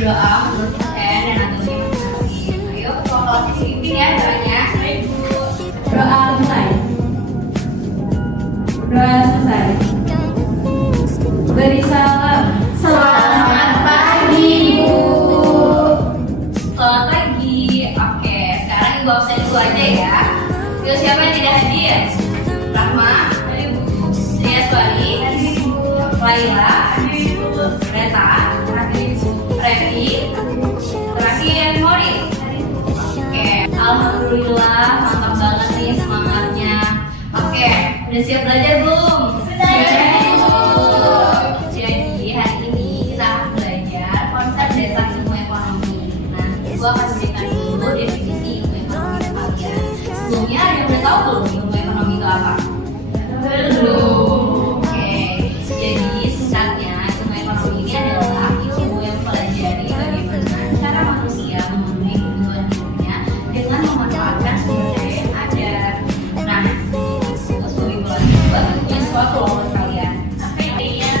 berdoa menurut UN dan agama masing-masing. Ayo ketua kelasnya dipimpin ya doanya. Doa selesai. Doa selesai. Beri salam. Selamat pagi, Bu. Selamat pagi. Oke, sekarang Ibu absen dulu aja ya. Yuk, siapa yang tidak hadir? Rahma, hadir Bu. Sriaswari, hadir Bu. Laila, hadir Bu. Reta, hadir Bu. Revi, terakhir Mori, hadir Bu. Oke, alhamdulillah mantap banget nih semangatnya. Oke, udah siap belajar belum? Sudah. Jadi hari ini kita akan belajar konsep dasar ilmu ekonomi. Nah, Ibu akan berikan dulu definisi ilmu ekonomi kalian. Sebelumnya ada yang udah tahu belum ilmu ekonomi itu apa? Belum. Oke, jadi singkatnya ilmu ekonomi ini adalah ilmu yang mempelajari bagaimana cara manusia memenuhi kebutuhan hidupnya dengan memanfaatkan sumber daya yang ada. Nah, terus Ibu lagi juga punya sesuatu loh buat kalian. Apa yang dia?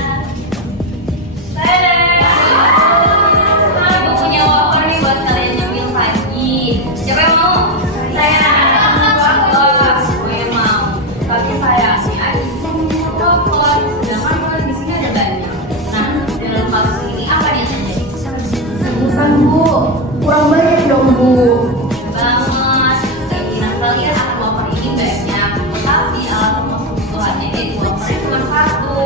Ibu punya wafer nih buat kalian nyemil pagi. Siapa yang mau? Saya. Aku yang mau. Tapi sayangnya Ibu wafer. Sedangkan wafer di sini ada banyak. Nah, dalam kasus ini apa yang terjadi? Bukan Bu, kurang banyak dong Bu. Banget. Keinginan kalian akan wafer ini banyak, tetapi alat pemenuh kebutuhannya dari wafer cuma satu.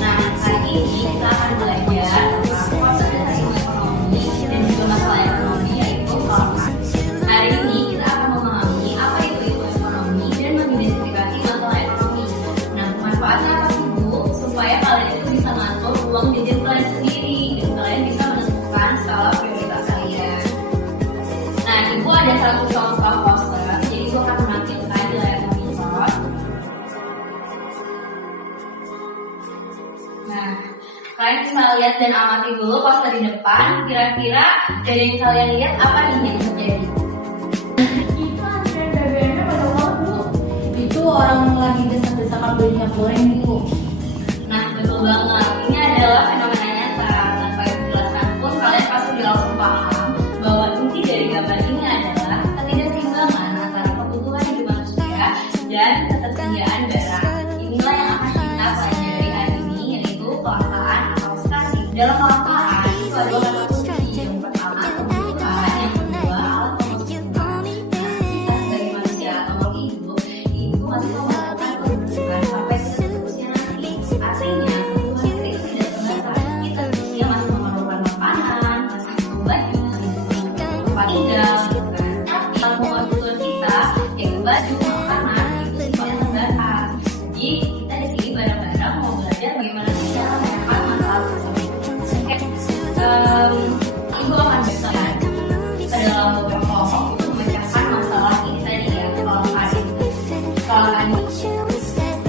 Nah, hari ini kita akan belajar tentang konsep dasar ilmu ekonomi dan juga masalah ekonomi yaitu keuangan. Hari ini kita akan memahami apa itu ilmu ekonomi dan mengidentifikasi masalah ekonomi. Nah, manfaatnya apa sih Bu? Supaya kalian itu bisa ngatur uang jajan kalian sendiri dan kalian bisa menentukan skala prioritas kalian. Nah, Ibu ada satu contoh poster, jadi Ibu akan menampilkan di layar monitor. Nah, kalian bisa lihat dan amati dulu poster di depan. Kira-kira dari yang kalian lihat apa nih yang terjadi? Itu antrian BBM-nya pada banget Bu. Itu orang lagi desak-desakan beli minyak goreng Bu. Nah, betul banget. Ini adalah fenomena nyata. Tanpa dijelaskan pun kalian pasti sudah langsung paham bahwa inti dari gambar ini adalah ketidakseimbangan antara kebutuhan hidup manusia dan ketersediaan barang. Inilah yang akan kita pelajari hari ini, yaitu kelangkaan atau scarcity. Dalam kelangkaan itu ada dua kata kunci. Yang pertama kebutuhan, yang kedua alat pemenuh kebutuhan. Nah, kita sebagai manusia atau makhluk hidup itu masih membutuhkan kebutuhan sampai ke seterusnya nanti. Artinya kebutuhan kita itu tidak terbatas. Kita manusia masih memerlukan makanan, masih butuh baju, masih butuh tempat tinggal, gitu kan. Tapi kalau kebutuhan kita yaitu baju, makanan itu sifatnya terbatas. Jadi kita di sini bareng-bareng mau belajar bagaimana kita menyelesaikan masalah tersebut. Oke, Ibu akan berikan ke dalam beberapa kelompok untuk memecahkan masalah ini tadi ya, kelangkaan itu. Kelangkaan itu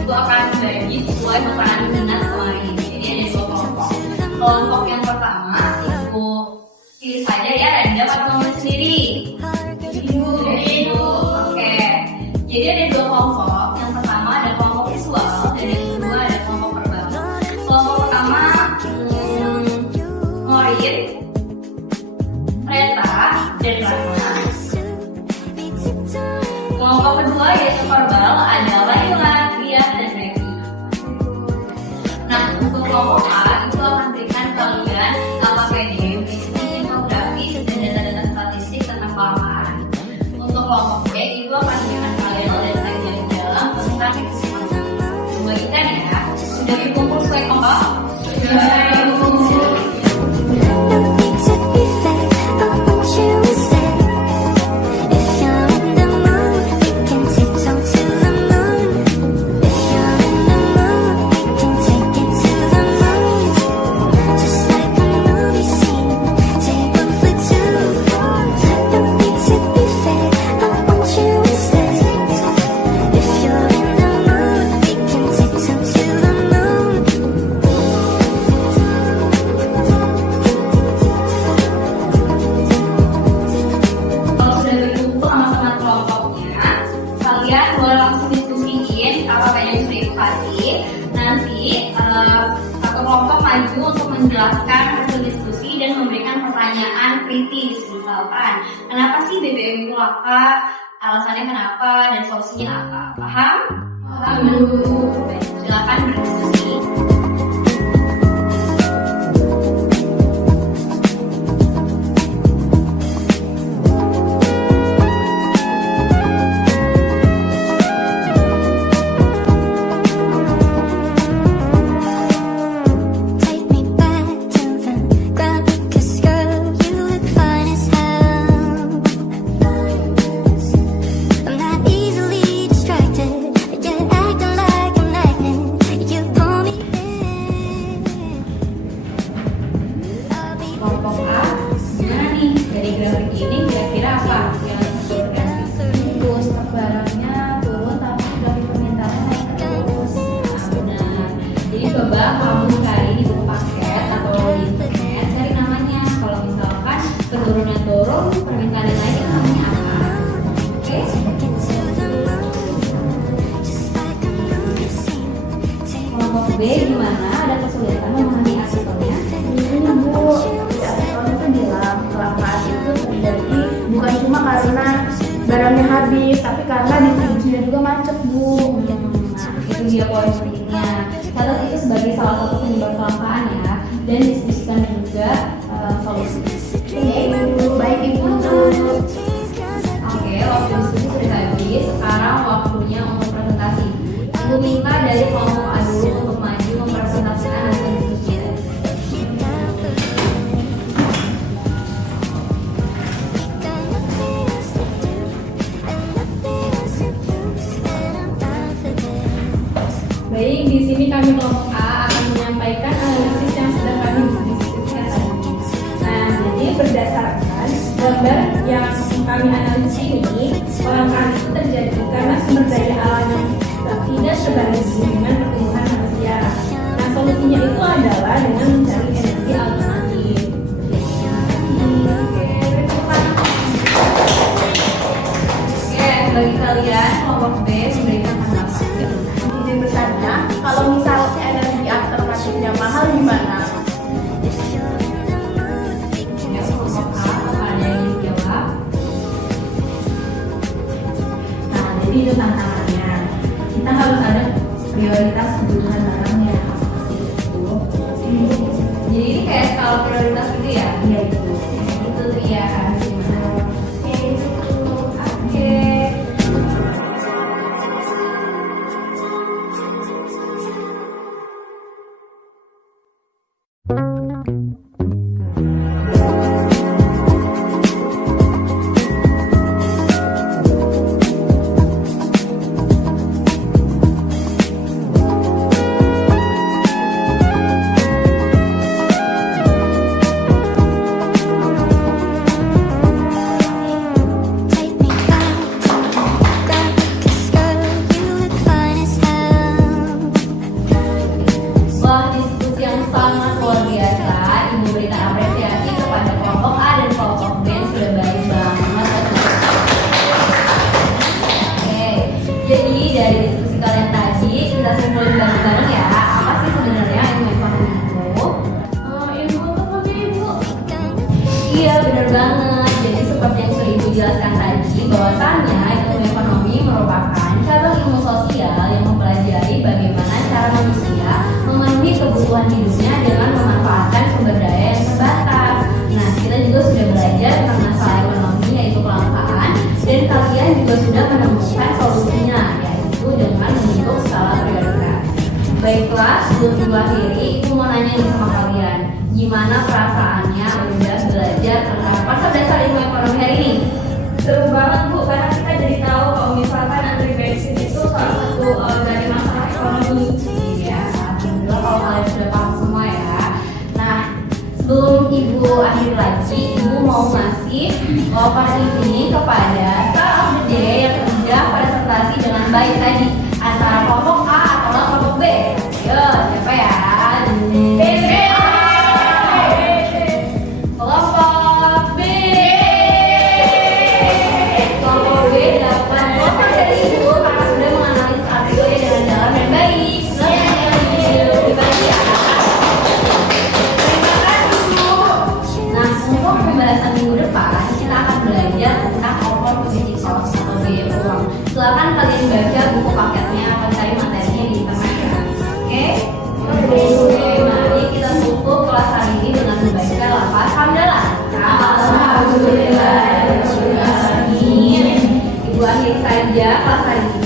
Ibu akan bagi sesuai peran minat kemarin. Jadi ada dua kelompok. Kelompok yang pertama Ibu pilih saja ya dan dapat menulis sendiri. Ibu. Oke. Jadi ada dua kelompok. Yang pertama ada kelompok visual dan yang kedua ada kelompok verbal. Kelompok pertama Morin, Reta, dan Rahma. Kelompok kedua yaitu verbal ada Laila, Ria, dan Revi. Nah, untuk kelompok A itu akan berikan kalian KPD, infografis, dan data-data statistik tentang kelangkaan. Untuk kelompok B itu akan berikan kalian data yang dalam tentang bagikan ya. Sudah dikumpul sesuai kelompok? Sudah. menjelaskan hasil diskusi dan memberikan pertanyaan pertanyaan kritis, misalkan kenapa sih BBM itu langka, alasannya kenapa, dan solusinya apa. Paham? Paham dulu. Baik, silakan berdiskusi. Kelompok A, gimana nih? Dari grafik ini kira-kira apa yang disebutkan? Stok barangnya turun tapi dari permintaannya naik terus. Benar. Jadi coba kamu cari di buku paket atau di internet, cari namanya. Kalau misalkan penurunan turun, permintaan yang naik itu namanya apa? Oke? Kelompok B gimana? Ada kesulitan memahami artikelnya? Ini Bu, artikelnya tuh bilang kelangkaan itu terjadi bukan cuma karena barangnya habis, tapi karena distribusinya juga macet Bu. Nah, itu dia poin pentingnya. Catat itu sebagai salah satu penyebab kelangkaan ya, dan diskusikan juga solusi. Baik Ibu. Oke, waktu diskusi sudah habis. Sekarang waktunya untuk presentasi. Ibu minta dari kelompok A dulu untuk maju mempresentasikan hasil diskusinya. Baik, di sini kami kelompok A akan menyampaikan analisis yang sudah kami diskusikan tadi. Nah, jadi berdasarkan gambar yang kami analisis ini, kelangkaan itu terjadi karena sumber daya alam yang tidak sebanding dengan pertumbuhan manusia. Nah, solusinya itu adalah dengan mencari energi alternatif. Oke, bagi kalian kelompok B memberikan pendapat. Izin bertanya, kalau misal energi alternatifnya mahal gimana? Ya, kelompok A ada yang dijawab. Nah, jadi itu tantangannya. Kita harus ada prioritas kebutuhan barangnya. Jadi ini kayak skala prioritas gitu ya? Iya itu. Itu tuh ya. Oke, itu. Oke. Wah, diskusi yang sangat luar biasa. Ibu berikan apresiasi kepada kelompok A dan kelompok B yang sudah baik banget. Oke, jadi dari diskusi kalian tadi kita simpulin bareng-bareng ya. Apa sih sebenarnya ilmu ekonomi itu? Ilmu apa Ibu? Iya, benar banget. Jadi seperti yang sudah Ibu jelaskan tadi, bahwasannya ilmu ekonomi merupakan cabang ilmu sosial yang mempelajari bagaimana cara manusia memenuhi kebutuhan hidupnya dengan memanfaatkan sumber daya yang terbatas. Nah, kita juga sudah belajar tentang masalah ekonomi yaitu kelangkaan, dan kalian juga sudah menemukan solusinya, yaitu dengan membentuk skala prioritas. Baiklah, sebelum Ibu akhiri, Ibu mau nanya nih sama kalian, gimana perasaannya udah belajar tentang konsep dasar ilmu ekonomi hari ini? Seru banget Bu, karena kita jadi tahu kalau misalkan antri bensin itu salah satu dari masalah ekonomi. Ya, alhamdulillah kalau kalian sudah paham semua ya. Nah, sebelum Ibu akhir lagi, Ibu mau ngasih lokasi ini kepada Star of the Day yang sudah presentasi dengan baik tadi antara kelompok A atau kelompok B. Ayo, siapa ya? Kelompok B. Kelompok B dapat kelompok dari Ibu karena sudah menganalisis artikelnya dengan dalam dan baik. Silakan yang lebih baik ya. Terima kasih Bu. Nah, untuk B membaca lafaz hamdalah. Alhamdulillah. Ibu akhiri saja kelas hari ini.